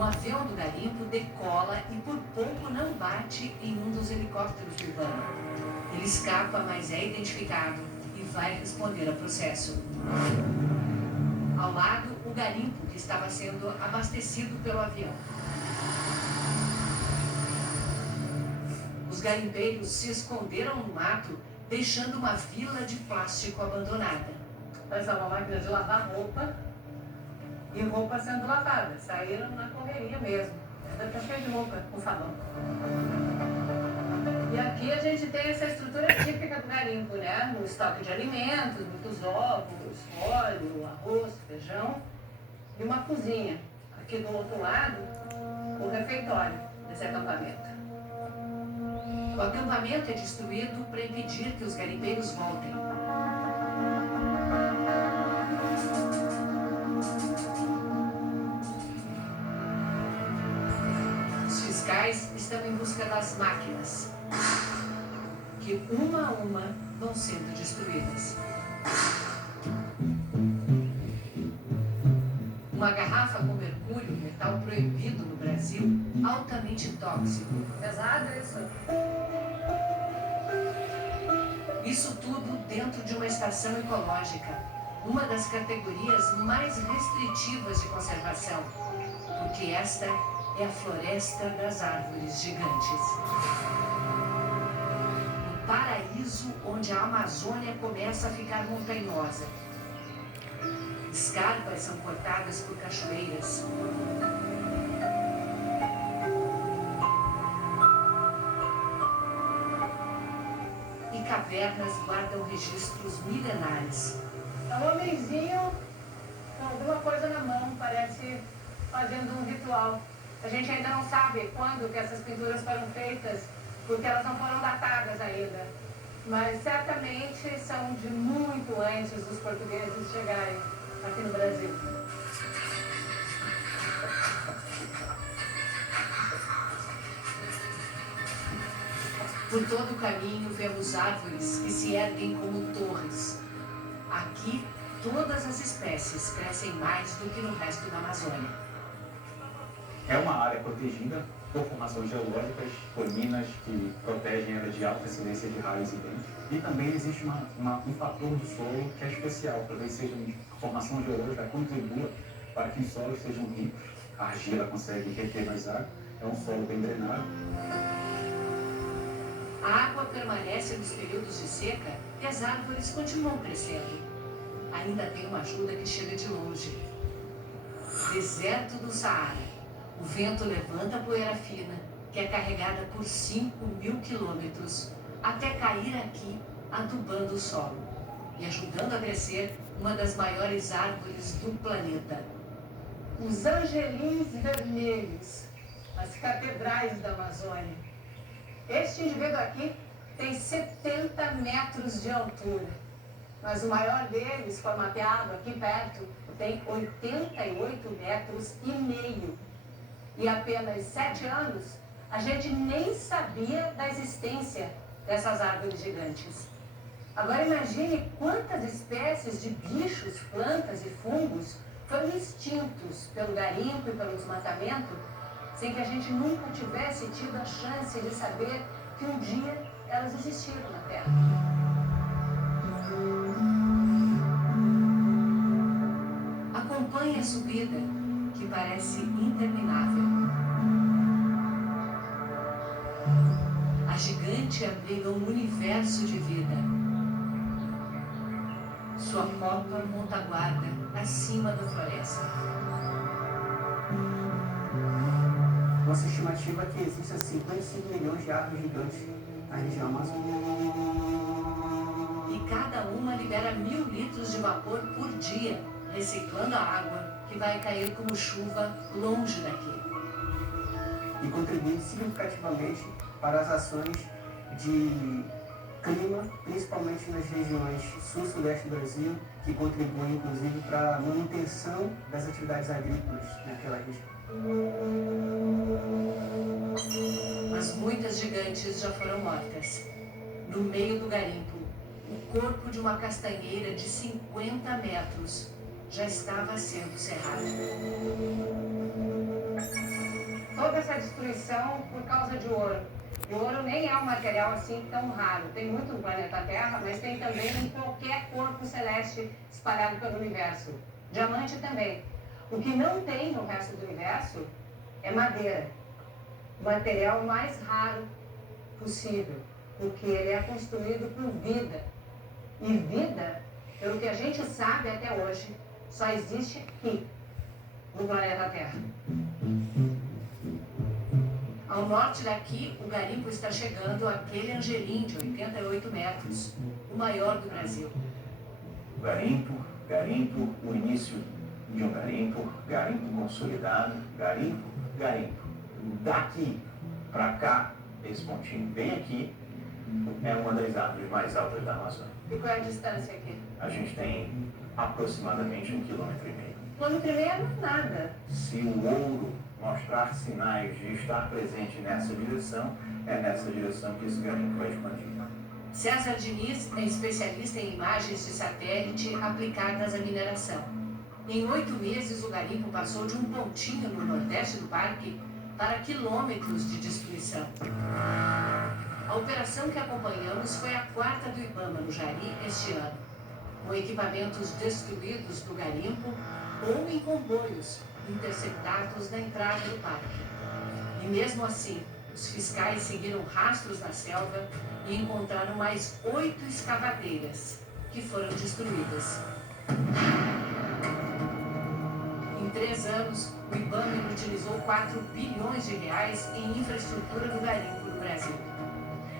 Um avião do garimpo decola e por pouco não bate em um dos helicópteros do Ibama. Ele escapa, mas é identificado e vai responder ao processo. Ao lado, o garimpo que estava sendo abastecido pelo avião. Os garimpeiros se esconderam no mato, deixando uma vila de plástico abandonada. Essa é uma máquina de lavar roupa e roupa sendo lavada. Saíram na correria mesmo. Deve estar cheio de roupa com sabão. E aqui a gente tem essa estrutura típica do garimpo, né? Um estoque de alimentos, muitos ovos, óleo, arroz, feijão e uma cozinha. Aqui do outro lado, o refeitório desse acampamento. O acampamento é destruído para impedir que os garimpeiros voltem. Os fiscais estão em busca das máquinas, que uma a uma vão sendo destruídas. Uma garrafa com mercúrio, metal proibido no Brasil, altamente tóxico. Pesado isso? Isso tudo dentro de uma estação ecológica, uma das categorias mais restritivas de conservação, porque esta é a Floresta das Árvores Gigantes. Um paraíso onde a Amazônia começa a ficar montanhosa. Escarpas são cortadas por cachoeiras. E cavernas guardam registros milenares. É um homenzinho com alguma coisa na mão, parece fazendo um ritual. A gente ainda não sabe quando que essas pinturas foram feitas, porque elas não foram datadas ainda. Mas certamente são de muito antes dos portugueses chegarem aqui no Brasil. Por todo o caminho vemos árvores que se erguem como torres. Aqui, todas as espécies crescem mais do que no resto da Amazônia. É uma área protegida por formações geológicas, por minas que protegem ela de alta incidência de raios e ventos. E também existe um fator do solo que é especial, talvez seja a formação geológica contribua para que os solos sejam ricos. A argila consegue reter mais água, é um solo bem drenado. A água permanece nos períodos de seca e as árvores continuam crescendo. Ainda tem uma ajuda que chega de longe. Deserto do Saara. O vento levanta a poeira fina, que é carregada por 5.000 quilômetros, até cair aqui, adubando o solo e ajudando a crescer uma das maiores árvores do planeta. Os angelins vermelhos, as catedrais da Amazônia. Este indivíduo aqui tem 70 metros de altura, mas o maior deles, foi mapeado aqui perto, tem 88 metros e meio. E há apenas 7 anos, a gente nem sabia da existência dessas árvores gigantes. Agora imagine quantas espécies de bichos, plantas e fungos foram extintos pelo garimpo e pelo desmatamento, sem que a gente nunca tivesse tido a chance de saber que um dia elas existiram na Terra. Acompanhe a subida, que parece interminável. A gigante abriga um universo de vida. Sua copa monta guarda acima da floresta. Nossa estimativa é que existem 55 milhões de árvores gigantes na região amazônica. E cada uma libera 1.000 litros de vapor por dia, reciclando a água que vai cair como chuva longe daqui. E contribuindo significativamente para as ações de clima, principalmente nas regiões sul-sudeste do Brasil, que contribuem inclusive para a manutenção das atividades agrícolas naquela região. Mas muitas gigantes já foram mortas. No meio do garimpo, o corpo de uma castanheira de 50 metros já estava sendo serrado. toda essa destruição por causa de ouro. E o ouro nem é um material assim tão raro. Tem muito no planeta Terra, mas tem também em qualquer corpo celeste espalhado pelo universo. Diamante também. O que não tem no resto do universo é madeira. O material mais raro possível, porque ele é construído por vida. E vida, pelo que a gente sabe até hoje, só existe aqui, no planeta Terra. Ao norte daqui, o garimpo está chegando àquele Angelim de 88 metros, o maior do Brasil. Garimpo, o início de um garimpo consolidado, garimpo. Daqui para cá, esse pontinho bem aqui, é uma das árvores mais altas da Amazônia. E qual é a distância aqui? A gente tem aproximadamente 1,5 km. 1,5 km não é nada. Se o ouro mostrar sinais de estar presente nessa direção, é nessa direção que esse garimpo vai expandir. César Diniz é especialista em imagens de satélite aplicadas à mineração. Em 8 meses, o garimpo passou de um pontinho no nordeste do parque para quilômetros de destruição. A operação que acompanhamos foi a 4ª do IBAMA no Jari este ano, com equipamentos destruídos do garimpo ou em comboios interceptados na entrada do parque. E mesmo assim, os fiscais seguiram rastros na selva e encontraram mais 8 escavadeiras, que foram destruídas. Em 3 anos, o IBAMA inutilizou 4 bilhões de reais em infraestrutura do garimpo no Brasil.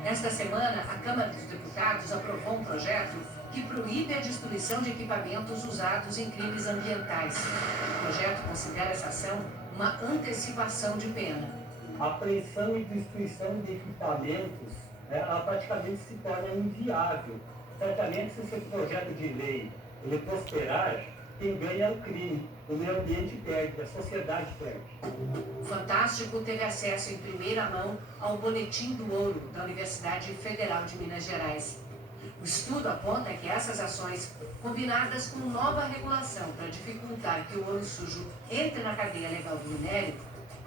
Esta semana, a Câmara dos Deputados aprovou um projeto que proíbe a destruição de equipamentos usados em crimes ambientais. O projeto considera essa ação uma antecipação de pena. A apreensão e destruição de equipamentos, ela praticamente se torna inviável. Certamente, se esse projeto de lei ele prosperar, quem ganha é o crime, o meio ambiente perde, a sociedade perde. O Fantástico teve acesso em primeira mão ao Boletim do Ouro da Universidade Federal de Minas Gerais. O estudo aponta que essas ações, combinadas com nova regulação para dificultar que o ouro sujo entre na cadeia legal do minério,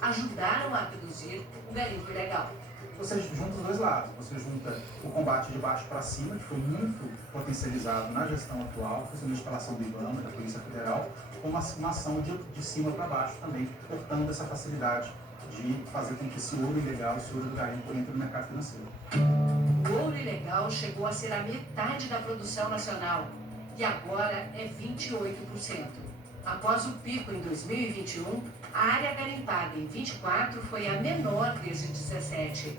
ajudaram a reduzir o garimpo ilegal. Você junta os dois lados, você junta o combate de baixo para cima, que foi muito potencializado na gestão atual, principalmente pela ação do IBAMA, da Polícia Federal, com uma ação de cima para baixo também, cortando essa facilidade de fazer com que esse ouro ilegal, esse ouro do garimpo entre no mercado financeiro. O ouro ilegal chegou a ser a metade da produção nacional e agora é 28%. Após o pico em 2021, a área garimpada em 24 foi a menor desde 17,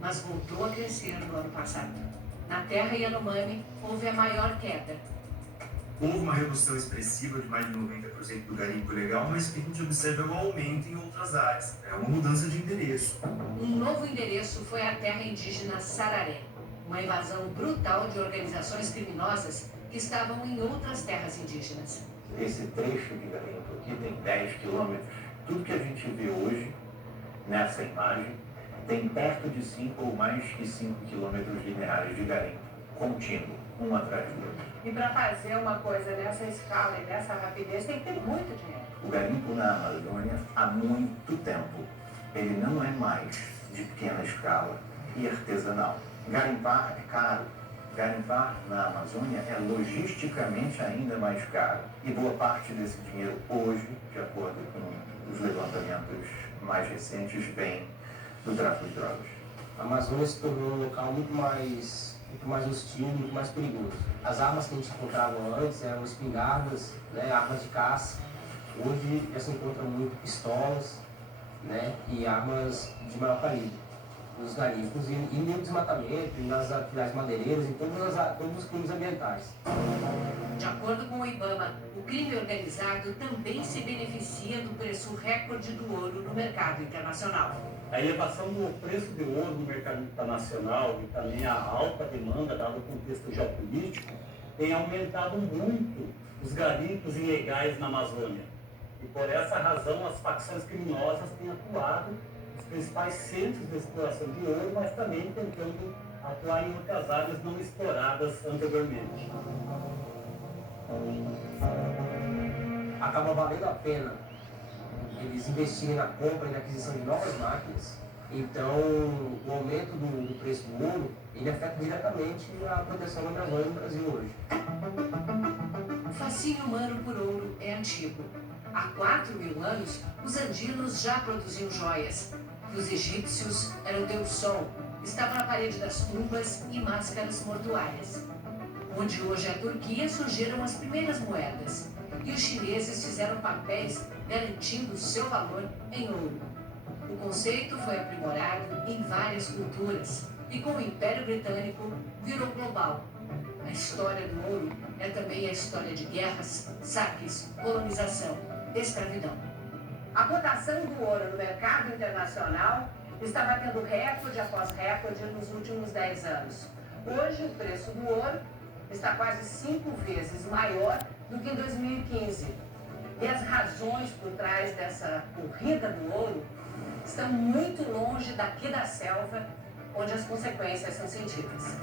mas voltou a crescer no ano passado. Na Terra Yanomami, houve a maior queda. Houve uma redução expressiva de mais de 90% do garimpo ilegal, mas o que a gente observa é um aumento em outras áreas. É uma mudança de endereço. Um novo endereço foi a terra indígena Sararé, uma invasão brutal de organizações criminosas que estavam em outras terras indígenas. Esse trecho de garimpo aqui tem 10 quilômetros. Tudo que a gente vê hoje, nessa imagem, tem perto de 5 ou mais que 5 quilômetros lineares de garimpo, contínuo, um atrás do outro. E para fazer uma coisa nessa escala e dessa rapidez, tem que ter muito dinheiro. O garimpo na Amazônia, há muito tempo, ele não é mais de pequena escala e artesanal. Garimpar é caro. Garimpar na Amazônia é logisticamente ainda mais caro. E boa parte desse dinheiro hoje, de acordo com os levantamentos mais recentes, vem do tráfico de drogas. A Amazônia se tornou um local muito mais hostil, muito mais perigoso. As armas que a gente encontrava antes eram espingardas, né, armas de caça. Hoje já se encontram muito pistolas, né, e armas de maior calibre nos garimpos e no desmatamento, e nas atividades madeireiras, em todos os crimes ambientais. De acordo com o IBAMA, o crime organizado também se beneficia do preço recorde do ouro no mercado internacional. A elevação do preço do ouro no mercado internacional e também a alta demanda, dado o contexto geopolítico, tem aumentado muito os garimpos ilegais na Amazônia. E por essa razão as facções criminosas têm atuado nos principais centros de exploração de ouro, mas também tentando atuar em outras áreas não exploradas anteriormente. Acaba valendo a pena eles investirem na compra e na aquisição de novas máquinas. Então, o aumento do preço do ouro, ele afeta diretamente a proteção da Amazônia no Brasil hoje. O fascínio humano por ouro é antigo. Há 4.000 anos, os andinos já produziam joias. E os egípcios eram o deus Sol, estavam na parede das tumbas e máscaras mortuárias. Onde hoje é a Turquia, surgiram as primeiras moedas. E os chineses fizeram papéis garantindo seu valor em ouro. O conceito foi aprimorado em várias culturas e com o Império Britânico virou global. A história do ouro é também a história de guerras, saques, colonização, escravidão. A cotação do ouro no mercado internacional está batendo recorde após recorde nos últimos 10 anos. Hoje o preço do ouro está quase 5 vezes maior do que em 2015. E as razões por trás dessa corrida do ouro estão muito longe daqui da selva, onde as consequências são sentidas.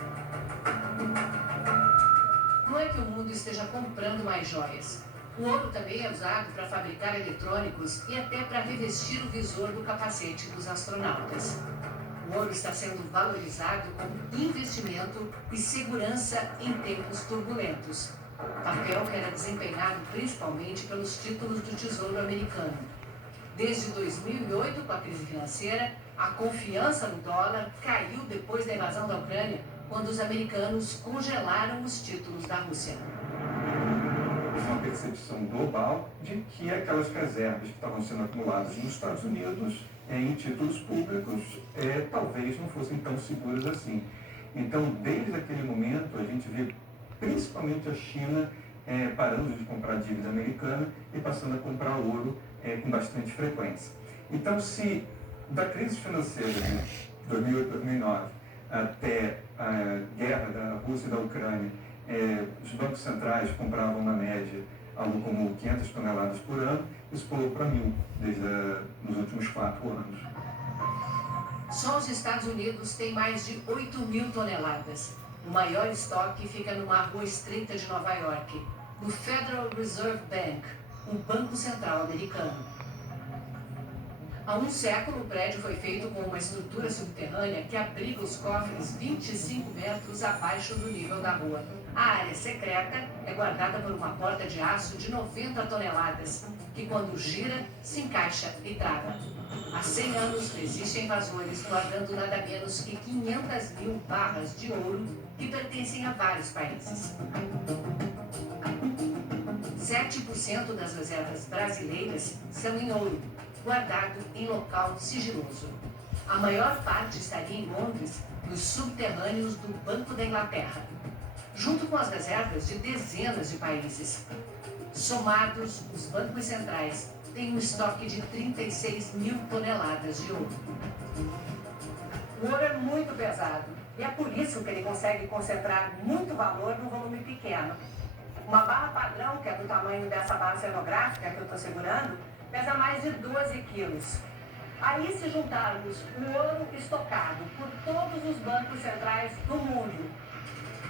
Não é que o mundo esteja comprando mais joias. O ouro também é usado para fabricar eletrônicos e até para revestir o visor do capacete dos astronautas. O ouro está sendo valorizado como investimento e segurança em tempos turbulentos. Papel que era desempenhado principalmente pelos títulos do Tesouro Americano. Desde 2008, com a crise financeira, a confiança no dólar caiu depois da invasão da Ucrânia, quando os americanos congelaram os títulos da Rússia. Uma percepção global de que aquelas reservas que estavam sendo acumuladas nos Estados Unidos em títulos públicos talvez não fossem tão seguras assim. Então, desde aquele momento, a gente vê principalmente a China parando de comprar dívida americana e passando a comprar ouro com bastante frequência. Então, se da crise financeira de 2008, 2009 até a guerra da Rússia e da Ucrânia, os bancos centrais compravam na média algo como 500 toneladas por ano, isso pulou para 1.000 nos últimos 4 anos. Só os Estados Unidos têm mais de 8.000 toneladas. O maior estoque fica numa rua estreita de Nova York, no Federal Reserve Bank, o Banco Central americano. Há um século, o prédio foi feito com uma estrutura subterrânea que abriga os cofres 25 metros abaixo do nível da rua. A área secreta é guardada por uma porta de aço de 90 toneladas, que quando gira, se encaixa e trava. Há 100 anos resistem invasores, guardando nada menos que 500.000 barras de ouro que pertencem a vários países. 7% das reservas brasileiras são em ouro, guardado em local sigiloso. A maior parte estaria em Londres, nos subterrâneos do Banco da Inglaterra, junto com as reservas de dezenas de países. Somados, os bancos centrais têm um estoque de 36.000 toneladas de ouro. O ouro é muito pesado e é por isso que ele consegue concentrar muito valor num volume pequeno. Uma barra padrão, que é do tamanho dessa barra cenográfica que eu estou segurando, pesa mais de 12 quilos. Aí, se juntarmos o ouro estocado por todos os bancos centrais do mundo,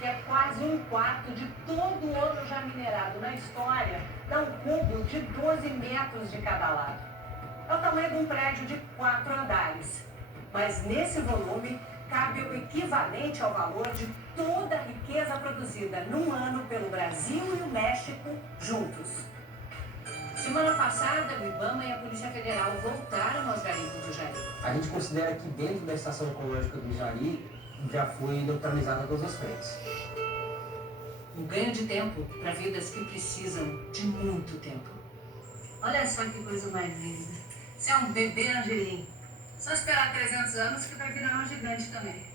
que é quase 1/4 de todo o ouro já minerado na história, dá um cubo de 12 metros de cada lado. É o tamanho de um prédio de 4 andares. Mas nesse volume cabe o equivalente ao valor de toda a riqueza produzida num ano pelo Brasil e o México juntos. Semana passada, o IBAMA e a Polícia Federal voltaram aos garimpos do Jari. A gente considera que dentro da estação ecológica do Jari já foi neutralizada todas as frentes. Um ganho de tempo para vidas que precisam de muito tempo. Olha só que coisa mais linda. Isso é um bebê angelim. Só esperar 300 anos que vai virar um gigante também.